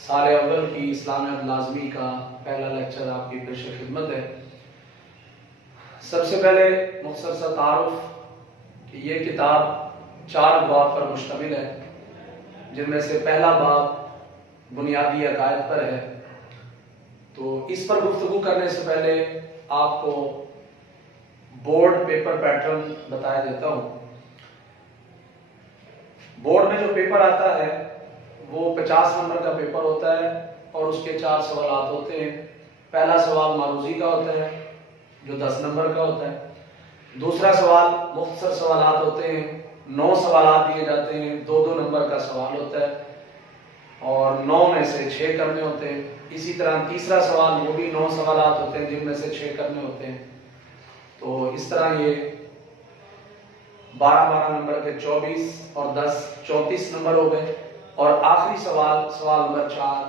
سال اول کی اسلامیات لازمی کا پہلا لیکچر آپ کی پیش خدمت ہے۔ سب سے پہلے مختصر سا تعارف کہ یہ کتاب 4 ابواب پر مشتمل ہے، جن میں سے پہلا باب بنیادی عقائد پر ہے۔ تو اس پر گفتگو کرنے سے پہلے آپ کو بورڈ پیپر پیٹرن بتایا دیتا ہوں۔ بورڈ میں جو پیپر آتا ہے وہ 50 نمبر کا پیپر ہوتا ہے اور اس کے 4 سوالات ہوتے ہیں۔ پہلا سوال معروضی کا ہوتا ہے جو 10 نمبر کا ہوتا ہے۔ دوسرا سوال مختصر سوالات ہوتے ہیں، 9 سوالات دیے جاتے ہیں، 2 نمبر کا سوال ہوتا ہے اور 9 میں سے 6 کرنے ہوتے ہیں۔ اسی طرح تیسرا سوال وہ بھی 9 سوالات ہوتے ہیں جن میں سے 6 کرنے ہوتے ہیں۔ تو اس طرح یہ 12 نمبر کے 24 اور 10 34 نمبر ہو گئے۔ اور آخری سوال نمبر 4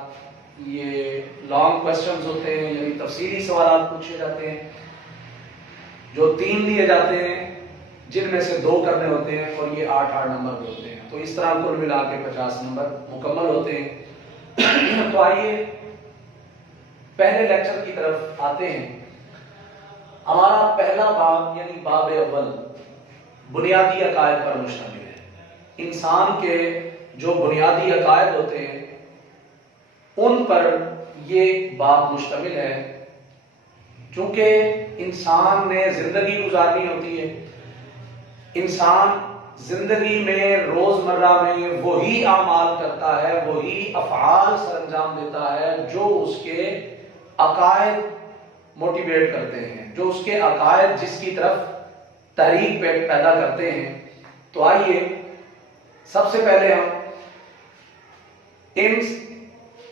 یہ لانگ کوسچنز ہوتے ہیں، یعنی تفصیلی سوالات پوچھے جاتے ہیں جو 3 دیے جاتے ہیں جن میں سے 2 کرنے ہوتے ہیں اور یہ 8 نمبر کے ہوتے ہیں۔ تو اس طرح کل ملا کے 50 نمبر مکمل ہوتے ہیں۔ تو آئیے پہلے لیکچر کی طرف آتے ہیں۔ ہمارا پہلا باب یعنی باب اول بنیادی عقائد پر مشتمل ہے۔ انسان کے جو بنیادی عقائد ہوتے ہیں ان پر یہ باب مشتمل ہے۔ چونکہ انسان نے زندگی گزارنی ہوتی ہے، انسان زندگی میں روزمرہ میں وہی اعمال کرتا ہے، وہی افعال سر انجام دیتا ہے جو اس کے عقائد موٹیویٹ کرتے ہیں، جو اس کے عقائد جس کی طرف تحریک پیدا کرتے ہیں۔ تو آئیے سب سے پہلے ہم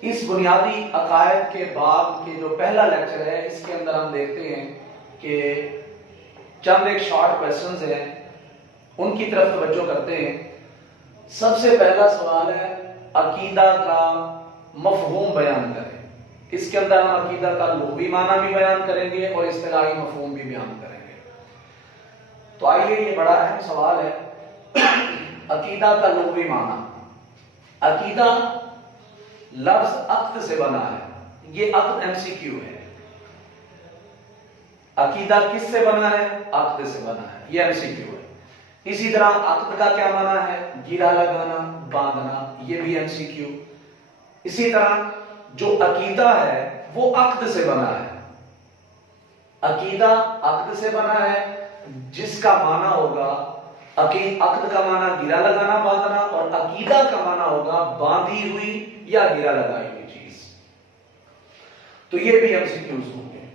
اس بنیادی عقائد کے باب کے جو پہلا لیکچر ہے اس کے اندر ہم دیکھتے ہیں کہ چند ایک شارٹ کوسچنز ہیں، ان کی طرف توجہ کرتے ہیں۔ سب سے پہلا سوال ہے عقیدہ کا مفہوم بیان کریں۔ اس کے اندر ہم عقیدہ کا لغوی معنی بھی بیان کریں گے اور اصطلاحی مفہوم بھی بیان کریں گے۔ تو آئیے یہ بڑا اہم سوال ہے، عقیدہ کا لغوی معنی۔ عقیدہ لفظ عقد سے بنا ہے، یہ عقد MCQ ہے۔ عقیدہ کس سے بنا ہے؟ عقد سے بنا ہے، یہ MCQ ہے۔ اسی طرح عقد کا کیا معنی ہے؟ گرہ لگانا، باندھنا، یہ بھی MCQ۔ اسی طرح جو عقیدہ ہے وہ عقد سے بنا ہے۔ عقیدہ عقد سے بنا ہے جس کا معنی ہوگا عقد کا معنی گرہ لگانا، باندھنا، اور عقیدہ کا معنی ہوگا باندھی ہوئی یا گرہ لگائی ہوئی چیز۔ تو یہ بھی MCQs ہوں گے۔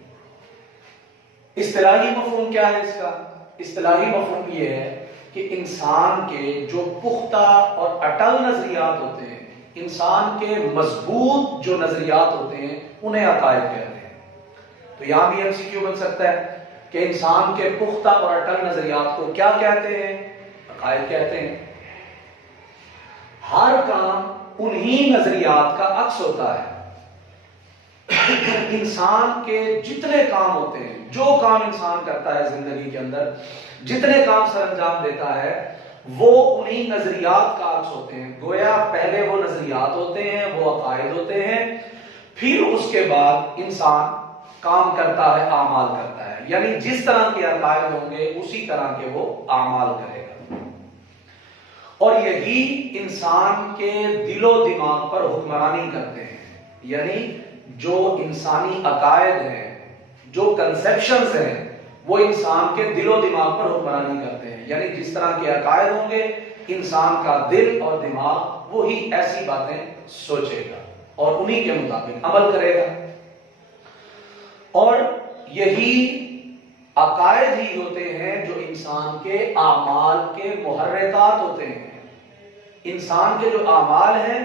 اصطلاحی مفہوم کیا ہے اس کا؟ اصطلاحی مفہوم یہ ہے کہ انسان کے جو پختہ اور اٹل نظریات ہوتے ہیں، انسان کے مضبوط جو نظریات ہوتے ہیں انہیں عقائد کہتے ہیں۔ تو یہاں بھی MCQ بن سکتا ہے کہ انسان کے پختہ اور اٹل نظریات کو کیا کہتے ہیں؟ عقائد کہتے ہیں۔ ہر کام انہی نظریات کا عکس ہوتا ہے۔ انسان کے جتنے کام ہوتے ہیں، جو کام انسان کرتا ہے زندگی کے اندر، جتنے کام سر انجام دیتا ہے وہ انہی نظریات کا عکس ہوتے ہیں۔ گویا پہلے وہ نظریات ہوتے ہیں، وہ عقائد ہوتے ہیں، پھر اس کے بعد انسان کام کرتا ہے، اعمال کرتا ہے، یعنی جس طرح کے عقائد ہوں گے اسی طرح کے وہ اعمال کرے گا۔ اور یہی انسان کے دل و دماغ پر حکمرانی کرتے ہیں، یعنی جو انسانی عقائد ہیں، جو کنسیپشنز ہیں، وہ انسان کے دل و دماغ پر حکمرانی کرتے ہیں، یعنی جس طرح کے عقائد ہوں گے انسان کا دل اور دماغ وہی ایسی باتیں سوچے گا اور انہی کے مطابق عمل کرے گا۔ اور یہی عقائد ہی ہوتے ہیں جو انسان کے اعمال کے محرکات ہوتے ہیں۔ انسان کے جو اعمال ہیں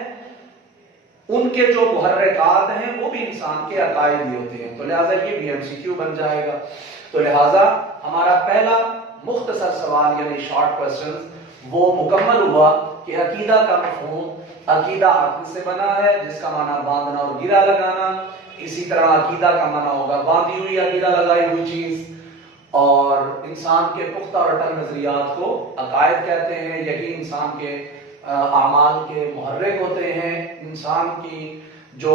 ان کے جو محرکات ہیں وہ بھی انسان کے عقائد ہی ہوتے ہیں۔ تو لہٰذا یہ بھی MCQ بن جائے گا۔ تو لہٰذا ہمارا پہلا مختصر سوال یعنی شارٹ کوسچن وہ مکمل ہوا کہ عقیدہ کا مفہوم، عقیدہ عقد سے بنا ہے جس کا معنی باندھنا اور گرہ لگانا۔ اسی طرح عقیدہ کا معنی ہوگا باندھی ہوئی یا گرہ لگائی ہوئی چیز، اور انسان کے پختہ اور اٹل نظریات کو عقائد کہتے ہیں۔ یہی انسان کے اعمال کے محرک ہوتے ہیں، انسان کی جو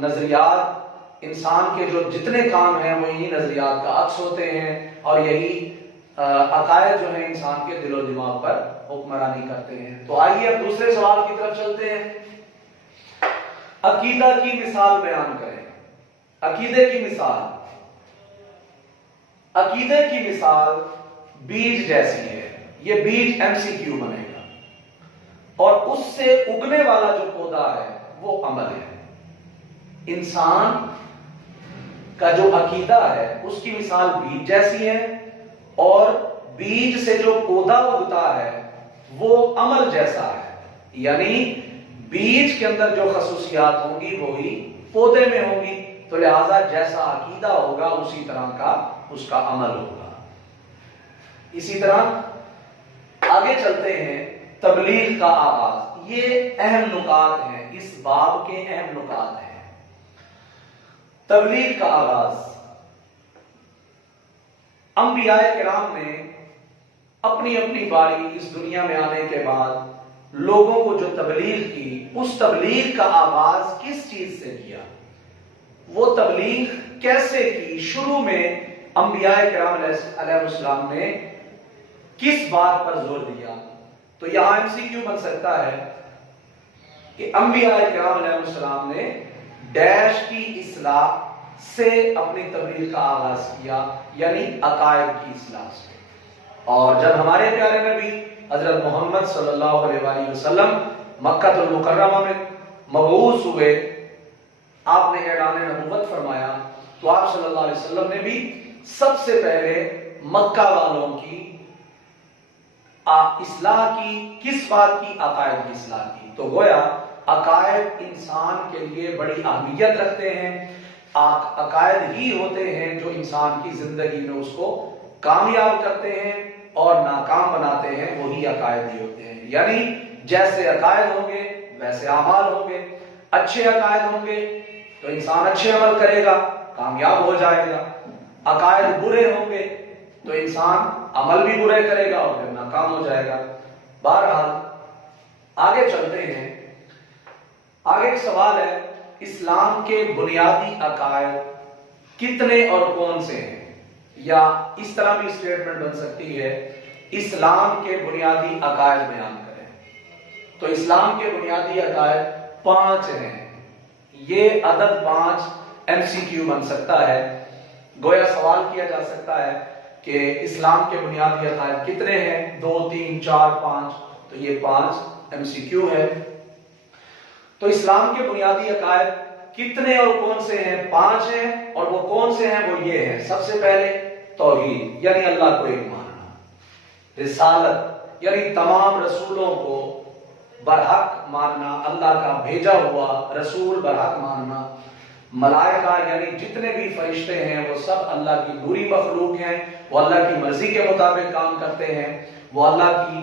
نظریات انسان کے جو جتنے کام ہیں وہ انہی نظریات کا عکس ہوتے ہیں، اور یہی عقائد جو ہیں انسان کے دل و دماغ پر حکمرانی کرتے ہیں۔ تو آئیے اب دوسرے سوال کی طرف چلتے ہیں۔ عقیدہ کی مثال بیان کریں۔ عقیدے کی مثال، عقیدے کی مثال بیج جیسی ہے۔ یہ بیج MCQ بنے گا، اور اس سے اگنے والا جو پودا ہے وہ عمل ہے۔ انسان کا جو عقیدہ ہے اس کی مثال بیج جیسی ہے، اور بیج سے جو پودا اگتا ہے وہ عمل جیسا ہے، یعنی بیج کے اندر جو خصوصیات ہوں گی وہی پودے میں ہوں گی، تو لہذا جیسا عقیدہ ہوگا اسی طرح کا اس کا عمل ہوگا۔ اسی طرح آگے چلتے ہیں، تبلیغ کا آغاز۔ یہ اہم نکات ہیں، اس باب کے اہم نکات ہیں۔ تبلیغ کا آغاز، انبیاء کرام نے اپنی اپنی باری اس دنیا میں آنے کے بعد لوگوں کو جو تبلیغ کی، اس تبلیغ کا آغاز کس چیز سے کیا، وہ تبلیغ کیسے کی، شروع میں انبیاء کرام علیہ السلام نے کس بات پر زور دیا؟ تو یہاں MCQ بن سکتا ہے کہ انبیاء کرام علیہ السلام نے ڈیش کی اصلاح سے اپنی تبلیغ کا آغاز کیا، یعنی عقائد کی اصلاح سے۔ اور جب ہمارے پیارے نبی حضرت محمد صلی اللہ علیہ وآلہ وسلم مکہ المکرمہ میں مبعوث ہوئے، آپ نے اعلان نبوت فرمایا، تو آپ صلی اللہ علیہ وسلم نے بھی سب سے پہلے مکہ والوں کی اصلاح کی۔ کس بات کی؟ عقائد کی اصلاح کی۔ تو گویا عقائد انسان کے لیے بڑی اہمیت رکھتے ہیں۔ عقائد ہی ہوتے ہیں جو انسان کی زندگی میں اس کو کامیاب کرتے ہیں اور ناکام بناتے ہیں، وہی عقائد ہی ہوتے ہیں۔ یعنی جیسے عقائد ہوں گے ویسے اعمال ہوں گے۔ اچھے عقائد ہوں گے تو انسان اچھے عمل کرے گا، کامیاب ہو جائے گا۔ عقائد برے ہوں گے تو انسان عمل بھی برے کرے گا اور پھر ناکام ہو جائے گا۔ بہرحال آگے چلتے ہیں۔ آگے ایک سوال ہے، اسلام کے بنیادی عقائد کتنے اور کون سے ہیں؟ یا اس طرح بھی اسٹیٹمنٹ بن سکتی ہے، اسلام کے بنیادی عقائد بیان کریں۔ تو اسلام کے بنیادی عقائد 5 ہیں۔ یہ عدد 5 MCQ بن سکتا ہے۔ گویا سوال کیا جا سکتا ہے کہ اسلام کے بنیادی عقائد کتنے ہیں؟ 2 3 4 5، تو یہ 5 MCQ ہے۔ تو اسلام کے بنیادی عقائد کتنے اور کون سے ہیں؟ 5 ہیں، اور وہ کون سے ہیں؟ وہ یہ ہیں۔ سب سے پہلے توحید، یعنی اللہ کو ایک ماننا۔ رسالت، یعنی تمام رسولوں کو برحق ماننا، اللہ کا بھیجا ہوا رسول برحق ماننا۔ ملائکہ، یعنی جتنے بھی فرشتے ہیں وہ سب اللہ کی نوری مخلوق ہیں، وہ اللہ کی مرضی کے مطابق کام کرتے ہیں، وہ اللہ کی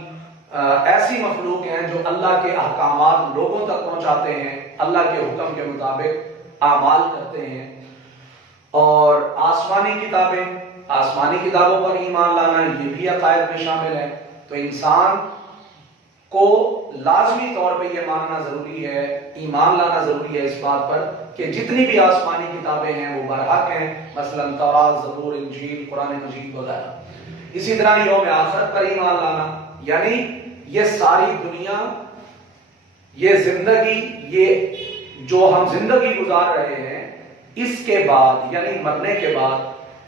ایسی مخلوق ہیں جو اللہ کے احکامات لوگوں تک پہنچاتے ہیں، اللہ کے حکم کے مطابق اعمال کرتے ہیں۔ اور آسمانی کتابیں، آسمانی کتابوں پر ایمان لانا، یہ بھی عقائد میں شامل ہے۔ تو انسان کو لازمی طور پہ یہ ماننا ضروری ہے، ایمان لانا ضروری ہے اس بات پر کہ جتنی بھی آسمانی کتابیں ہیں وہ برحق ہیں، مثلا تورات، زبور، انجیل، قرآن مجید وغیرہ۔ اسی طرح یوم آخرت پر ایمان لانا، یعنی یہ ساری دنیا، یہ زندگی، یہ جو ہم زندگی گزار رہے ہیں، اس کے بعد یعنی مرنے کے بعد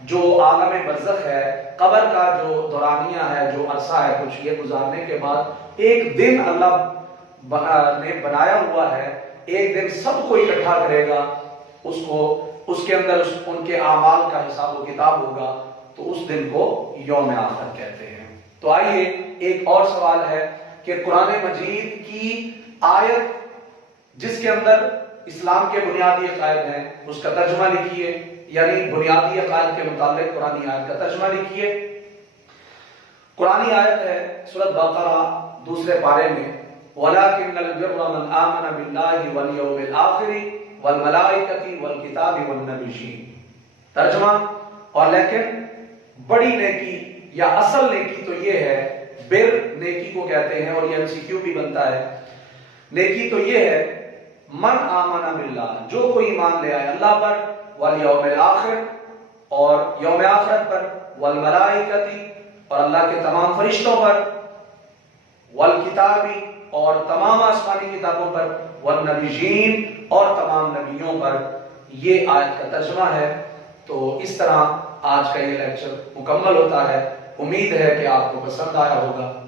جو عالم برزخ ہے، قبر کا جو دورانیہ ہے، جو عرصہ ہے کچھ، یہ گزارنے کے بعد ایک دن اللہ نے بنایا ہوا ہے، ایک دن سب کو اکٹھا کرے گا، اس کے اندر ان کے اعمال کا حساب و کتاب ہوگا، تو اس دن کو یوم آخرت کہتے ہیں۔ تو آئیے ایک اور سوال ہے کہ قرآن مجید کی آیت جس کے اندر اسلام کے بنیادی عقائد ہیں اس کا ترجمہ لکھیے، یعنی بنیادی عقائد کے متعلق قرآن آیت کا ترجمہ لکھیے۔ قرآن آیت ہے سورۃ بقرہ 2 پارے میں، وَلَكِنَّ الْبِرَّ مَنْ آمَنَ بِاللَّهِ وَالْيَوْمِ الْآخِرِ وَالْمَلَائِكَةِ وَالْكِتَابِ وَالنَّبِيِّينَ۔ ترجمہ، اور لیکن بڑی نیکی یا اصل نیکی تو یہ ہے، بر نیکی کو کہتے ہیں، اور یہ MCQ بھی بنتا ہے۔ نیکی تو یہ ہے، من آمن باللہ، ایمان لے آئے اللہ پر، والیوم الآخر اور یوم آخرت پر، والملائکتی اور اللہ کے تمام فرشتوں پر، والکتابی اور تمام آسمانی کتابوں پر، والنبیین اور تمام نبیوں پر۔ یہ آیت کا ترجمہ ہے۔ تو اس طرح آج کا یہ لیکچر مکمل ہوتا ہے۔ امید ہے کہ آپ کو پسند آیا ہوگا۔